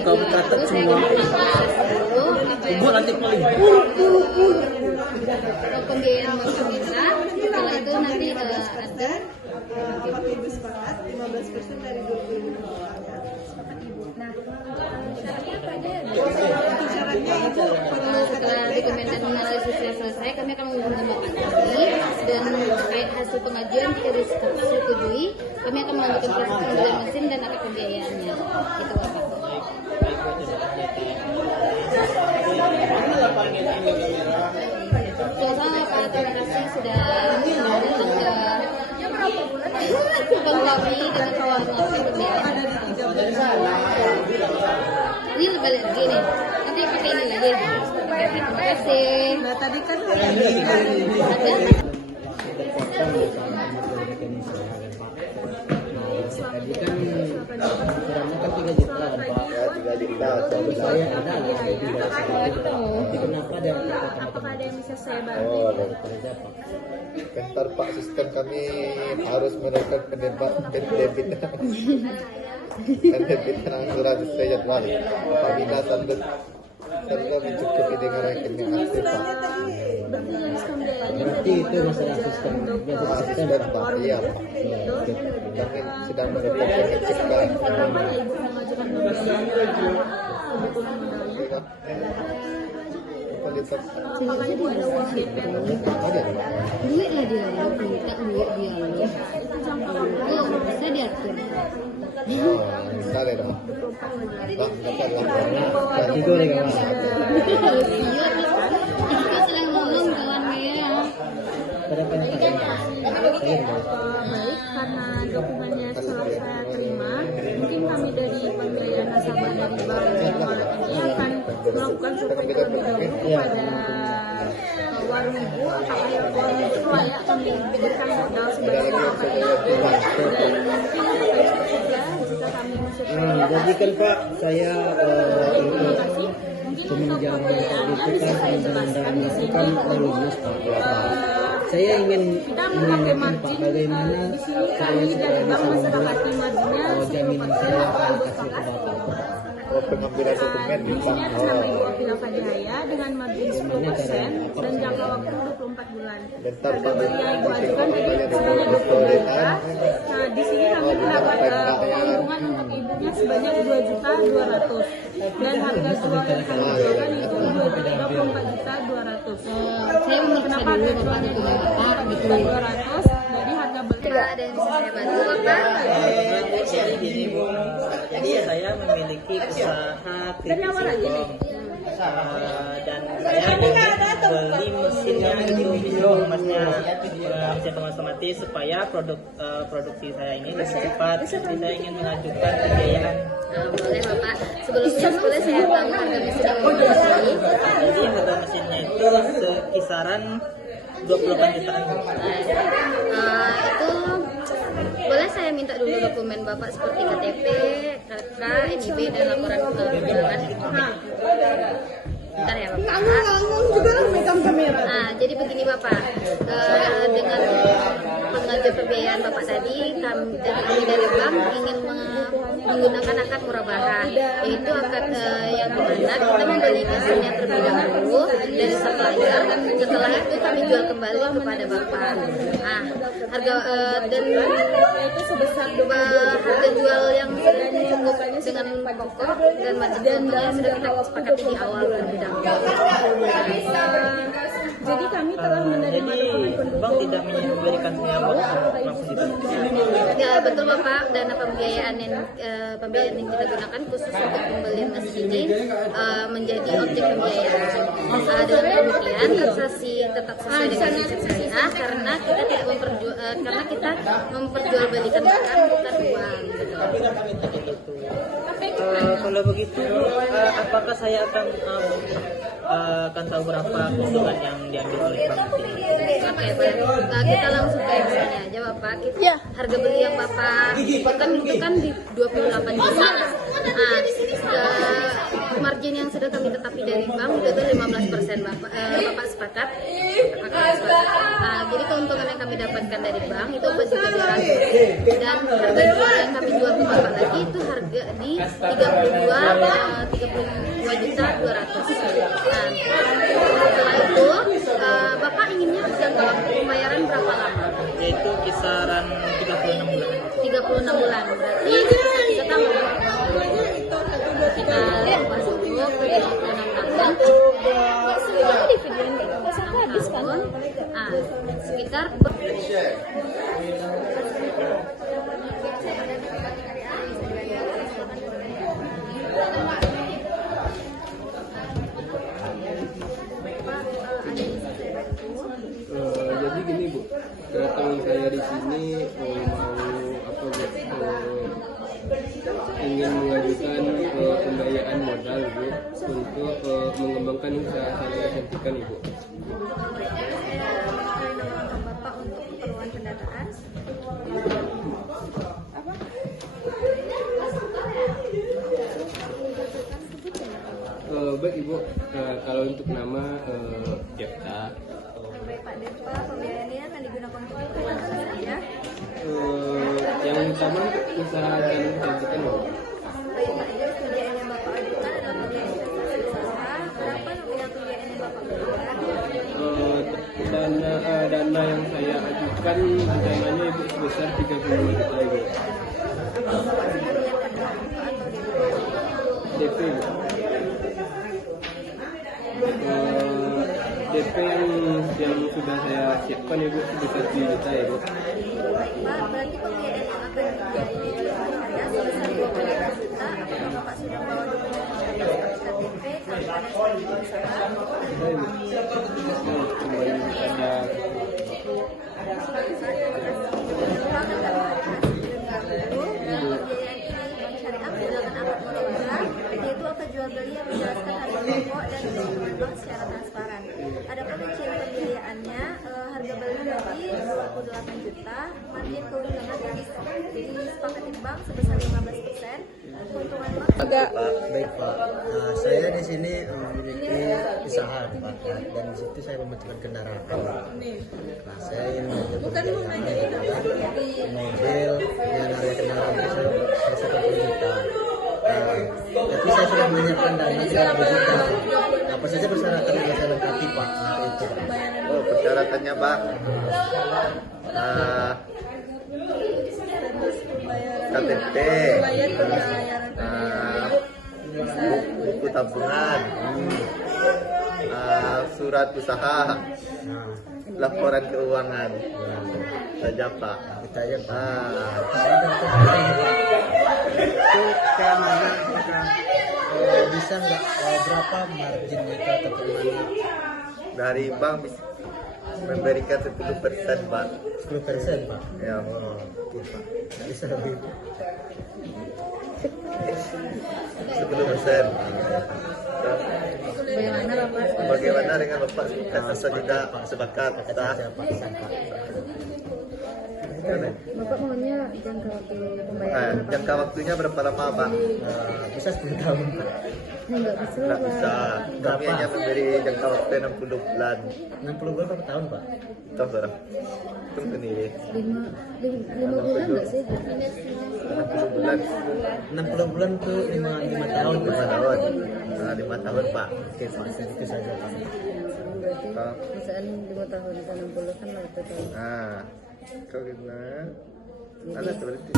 Kau catat semua. Ibu nanti paling. Pembiayaan Bapak minta, setelah itu nanti ada Ibu sepakat 15% dari 20.000. nah Syaratnya itu perlu setelah dokumen dan analisisnya selesai, kami akan menghubungi Bapak lagi dan terkait hasil pengajuan jika disetujui, kami akan melanjutkan proses pembelian mesin dan akad pembiayaannya. Itu Bapak. Sama Pak, terima kasih sudah datang ke Bang kami dengan kawan pembiayaan. Ini lebih lagi nih. Nanti pakai ini lagi. Oke, terima kasih. Nah tadi kan Ada? Tadi kan ukurannya kan 3 juta kan Pak. Ya 3 juta. Kalau Saya ada lah tapi kenapa ada Apakah ada yang bisa saya bantu? Oh, ada. kerja Pak? Bentar Pak, sistem kami harus menekan debit. Kan debit angsuran sesuai jadwal. Apabila saldo mencukupi dengan rekening aktif Pak. Berarti itu masalah sistem. Asisten Pak, iya Pak. Kami sedang mengecek pengecekan. Kapan ya Ibu mengajukan pembiayaan kebetulan modalnya? Kualitas Apakah Ibu ada uang DP? ada. Duit lah dia, minta duit dia. Itu jangka waktu Oh, bisa diatur. Oh, misalnya dong. Pak, dapat laporan. Berarti gue kawan. Siap, kita sedang ngomong kawan ya. Pada pengen baik karena dokumennya setelah saya terima, mungkin kami dari pembiayaan nasabah dari Bank Maret ini akan melakukan survei terlebih dahulu kepada warung ibu, apakah warung ibu itu layak kami berikan modal sebesar berapa ya, dan mungkin baiknya jika kami masuk jadi kan Pak, saya terima kasih. Mungkin untuk pembiayaan itu bisa kan saya jelaskan di sini. lulus Pak. Saya ingin Kita memakai menanyakan Pak margin. bagaimana Di sini saya kami supaya dari bisa bank membuat mensepakati marginnya jaminan saya akan kasih ke Bapak. Oh, pengambilan dokumen di sini atas nama Ibu Afila Fadihaya dengan margin 10% dan jangka waktu 24 bulan. Bentar Harga Pak, beli yang Ibu ajukan tadi banyak sebanyak 20 juta. dokumen. Nah, di sini kami mendapat keuntungan untuk ibunya sebanyak 2.200.000 dan harga jual yang kami jualkan itu 24.200.000. Saya memeriksa Kenapa dulu harga jualnya Bapak Bapak gitu. 2.200.000? Jadi harga beli Ada yang bisa saya bantu Bapak? Jadi gini Bu, jadi saya memiliki usaha kritis singkong dan saya beli mesinnya itu maksudnya mesin otomatis supaya produksi saya ini lebih cepat. Jadi saya ingin mengajukan pembiayaan. Boleh Bapak. Sebelumnya boleh saya tahu harga mesin yang Bapak beli? Jadi harga mesinnya itu sekisaran 28 jutaan. Itu boleh saya minta dulu dokumen Bapak seperti KTP, KK, NIB dan laporan keuangan. Bentar ya Bapak. ngomong juga lah megang kamera. Nah, jadi begini Bapak, dengan pengajuan pembiayaan Bapak tadi, kami dari bank ingin menggunakan akad murabaha, yaitu akad yang dimana kita membeli mesinnya terlebih dahulu dari supplier, setelah itu kami jual kembali kepada Bapak. Nah, harga dan itu sebesar harga jual yang sudah cukup dengan pokok dan margin yang sudah kita sepakati di awal terlebih dahulu. Jadi kami telah menerima Jadi dokumen bank pendukung tidak memberikan saya langsung gitu. Ya betul Bapak, dana pembiayaan yang kita gunakan khusus untuk pembelian mesin ini menjadi objek pembiayaan. Dengan demikian transaksi tetap sesuai dengan prinsip syariah karena kita tidak memperjualbelikan barang bukan uang. Kalau begitu, apakah saya akan tahu berapa keuntungan yang diambil oleh bank ini? Oke, baik. Kita langsung ke misalnya aja Bapak. Harga beli yang Bapak kan itu kan di 28 juta. Nah, margin yang sudah kami tetapi dari bank itu 15% Bapak sepakat. Nah, jadi keuntungan yang kami dapatkan dari bank itu 4.200.000 dan harga jual yang kami jual ke bapak lagi itu harga di 32.200.000. Nah, setelah itu bapak inginnya jangka waktu pembayaran berapa lama? Yaitu kisaran 36 bulan. 36 bulan berarti kita tambah kita masuk ke 36 tahun. Semuanya di video ini habis kan? Sekitar Jadi gini Bu, kedatangan saya di sini mau apa Bu? Ingin mengajukan pembiayaan modal Bu untuk mengembangkan usaha saya kecantikan Ibu. Bapak untuk keperluan pendanaan. Baik Ibu, kalau untuk nama Jepta. Baik Pak Depa, pembiayaannya akan digunakan untuk keperluan saya. Yang utama usaha dan kecantikan Bu. Baik Pak, jadi pembiayaan yang Bapak ajukan adalah pembiayaan investasi usaha. Berapa nominal pembiayaan yang Bapak berikan? Dana yang saya ajukan rencananya Ibu sebesar 32 juta Ibu. DP Ibu. DP yang sudah saya siapkan Ibu sebesar 7 juta Ibu. Baik Pak, berarti pembiayaan yang akan saya sebesar 25 juta. Apakah Bapak sudah membawa dokumen KTP, kartu tanda usaha? Kembali pada yaitu akad jual beli yang menjelaskan harga pokok dan keuntungan bank secara transparan. Adapun rincian pembiayaannya, harga beli nanti 28 juta, margin keuntungan yang disepakati bank sebesar 15%, keuntungan bank Baik Pak, saya di sini memiliki usaha Pak, dan di situ saya memetikkan kendaraan. Nah, saya ingin mengajukan mobil yang harga kendaraan itu 1 juta. Tapi saya sudah menyiapkan dana 30 juta. Apa saja persyaratan yang saya lengkapi Pak? Itu Pak. Oh, persyaratannya Pak, KTP, buku tabungan, surat usaha, laporan keuangan saja Pak. Kita ya Pak. Itu kayak mana? Bisa nggak berapa marginnya itu atau bagaimana? Dari bank bisa memberikan 10% Pak. 10% Pak. Ya. Oh, iya Pak. Bisa lebih. 10%. Bagaimana dengan Bapak? Kata tidak sepakat. Bapak maunya jangka waktu pembayaran berapa? Jangka waktunya berapa lama Pak? Bisa 10 tahun Pak. Enggak bisa Tidak Pak. bisa. Kami hanya memberi jangka waktu 60 bulan. 60 bulan berapa tahun Pak? Tahu berapa? Tunggu nih. 5 bulan enggak sih? 60 bulan. 60 bulan itu 5 tahun 5 Pak. tahun. 5 tahun Pak. Oke Pak, segitu saja Pak. Berarti misalnya 5 tahun ke 60 kan lah itu tahun. Nah, kau gimana? Ada seperti